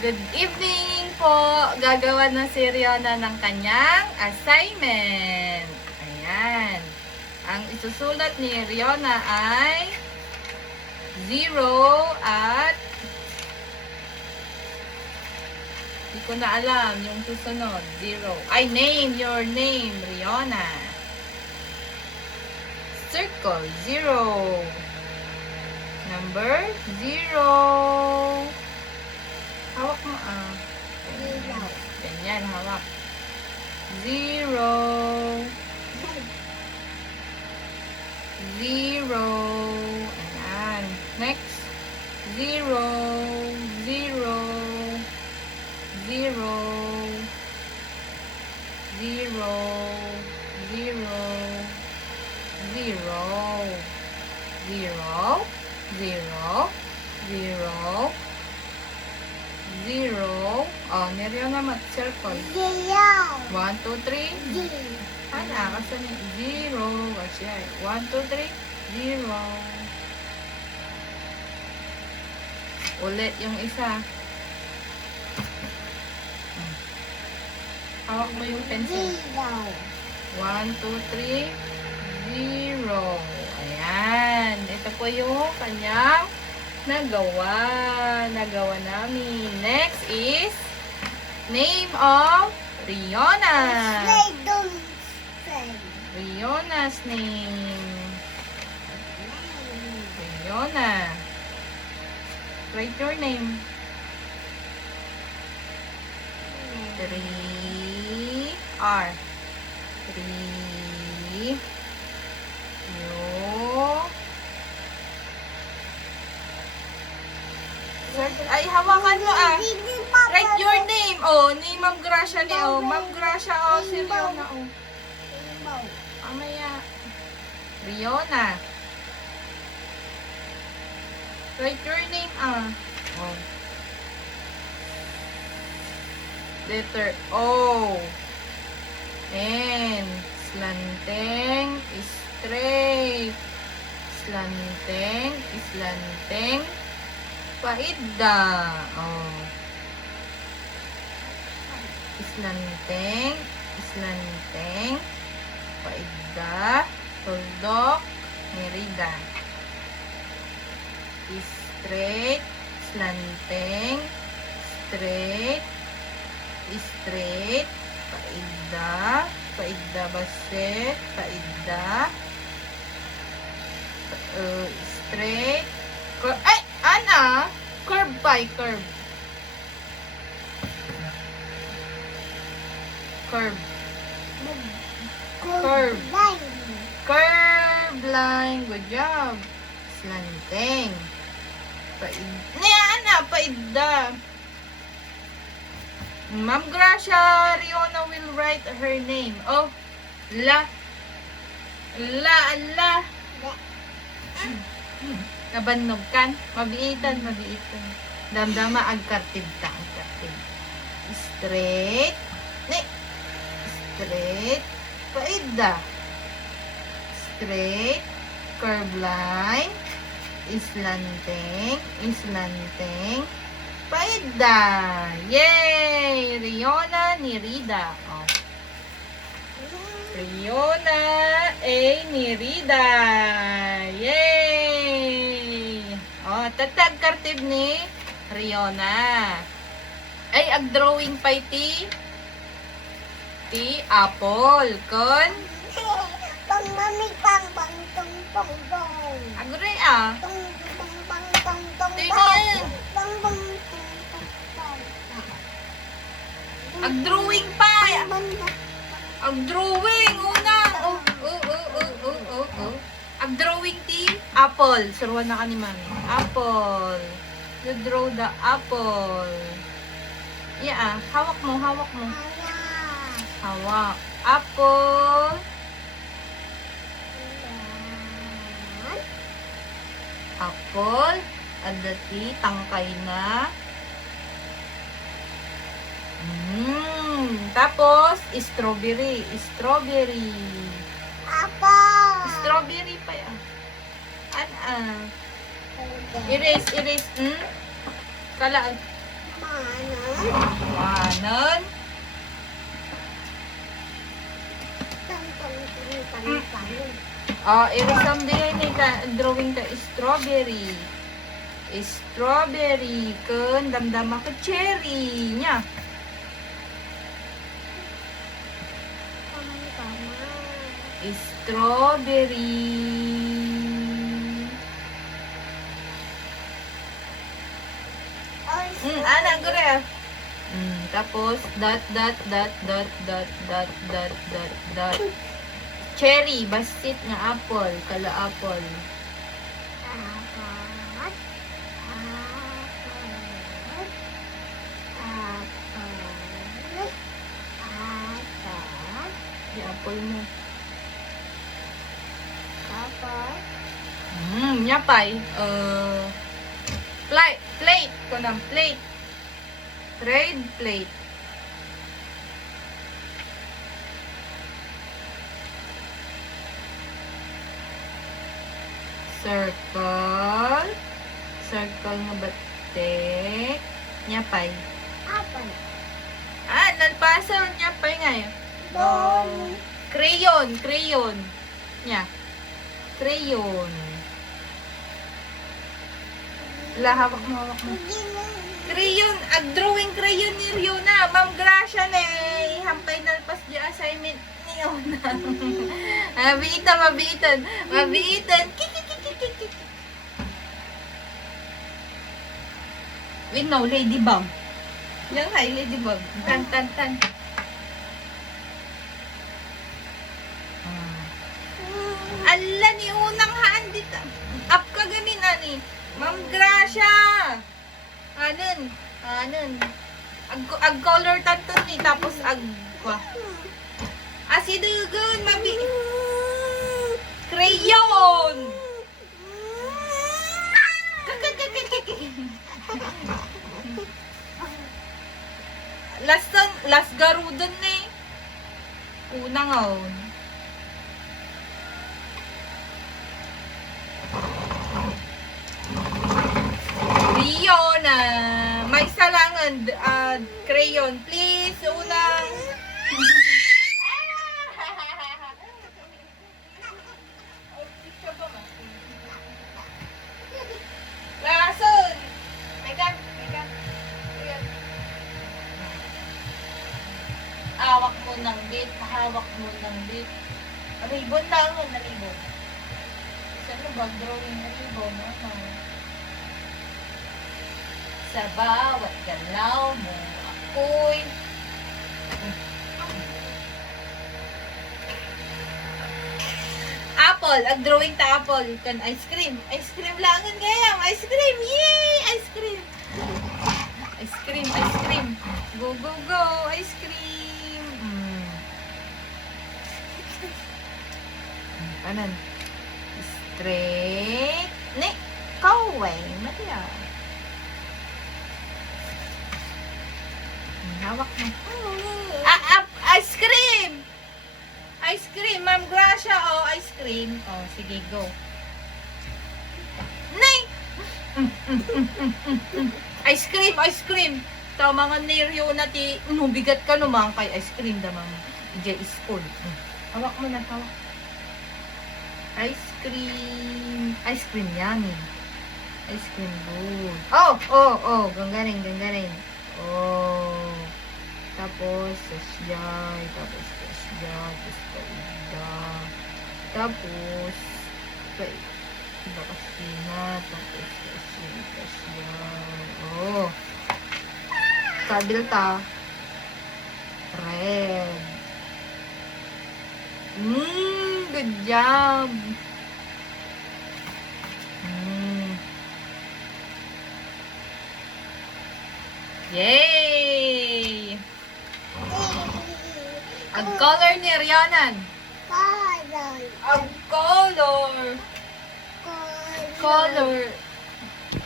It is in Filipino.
Good evening po! Gagawa na si Riona ng kanyang assignment. Ayan. Ang isusulat ni Riona ay 0 at hindi ko na alam yung susunod. 0. Ay, name your name, Riona. Circle 0. Number 0. Hawak mo Ganyan, hawak. 0. 0. Ayan. Next. 0. 0. 0. 0. 0. 0. 0. 0. 0. Oh, niriyo na mag-circle. 1, 2, 3. Ana, kasi 0. Kasi 1, 2, 3. 0. Ulit yung isa. Hawak mo yung pencil. 1, 2, 3. 0. Ayan. Ito po yung kanyang nagawa namin. Next is name of Riona. Riona's name. Riona. Write your name. 3 R. 3 Ay, hawakan mo Write your name. Oh, ni Ma'am Gracia ni Ma'am Gracia si Riona Amaya. Riona. Write your name Oh. Letter O. N. Slanteng. Straight. Slanteng. Paida. Oh. Islanteng. Paida. Tuldok. Merida. Straight. Slanteng. Straight. Paida baset. Paida. Straight. Ay! Ana! Curve by curve. Curve line. Good job. Slanteng. Paida. Ma'am Gracia, Riona will write her name. Oh, la. Nabannog kan? Mabiitan. Damdama ang kartib ta. Straight. Paida. Straight. Curve line. Islanteng. Paida. Yay! Riona ni Rida. Oh. Riona ni Rida. Yay! Oh, tatag kartib ni Riona. Ay, ag-drawing pa ti apple. Kon? Agre Ag-drawing pa. Ag-drawing una. Ag-drawing ti apple. Suruan na ka ni Mami. Apple. You draw the apple. Yeah, hawak mo. Hawak. Apple. Adati tangkay na. Tapos strawberry. Strawberry pa yan. Erase. Kalaan. Wanon. Irisam din ni drawing ta strawberry. Strawberry kun damdama ka cherry nya. Strawberry. Anak gure. Tapos dot. Cherry, basit nga apple, kala apple. Di apple mo. Nyapay. Plate. Kunang plate. Red plate. Circle. Circle nga batik. Nyapay. Apple. Nalpasan. Nyapay nga yun. Crayon. Nya. Crayon. Hawak mo. Crayon. Drawing crayon ni Riona. Ma'am Gracia na hampay nalpas di assignment ni Riona. Mabiitan. Kik. Wait, no, ladybug. Yan nga, ladybug. Tan. Ala, ni unang haan dito. Up ka gamin, ani. Ma'am Gracia. Anon. Ag-color tanton ni. Tapos asidugon, crayon. Last garudon ni. Unang aon. Riona, may salangan crayon, please. Unang. Lason. Megan. Hawak mo ng bit. Ribbon lang, na ribbon. Saan ba drawing na ribbon? Sa bawat galaw mo, ako'y apple. Drawing ta apple. Kan ice cream. Ice cream langan gayam. Ice cream. Yay! Ice cream. Go. Ice cream. Kanan. Straight. Ne. Kaway. Matiya. Hawak mo. Ice cream! Ma'am Gracia, ice cream. Sige, go. Nay! Ice cream. Tama nga niryo na bigat ka naman kay ice cream damang ije school. Hawak mo na, hawak. Ice cream, yummy. Ice cream, good. Ganggaring. Tapos sasyay, tapos kaida, tapos iba kasina, tapos sasyay, kabilta, red. Good job. Yay! Ang color ni Rianan. Ang color.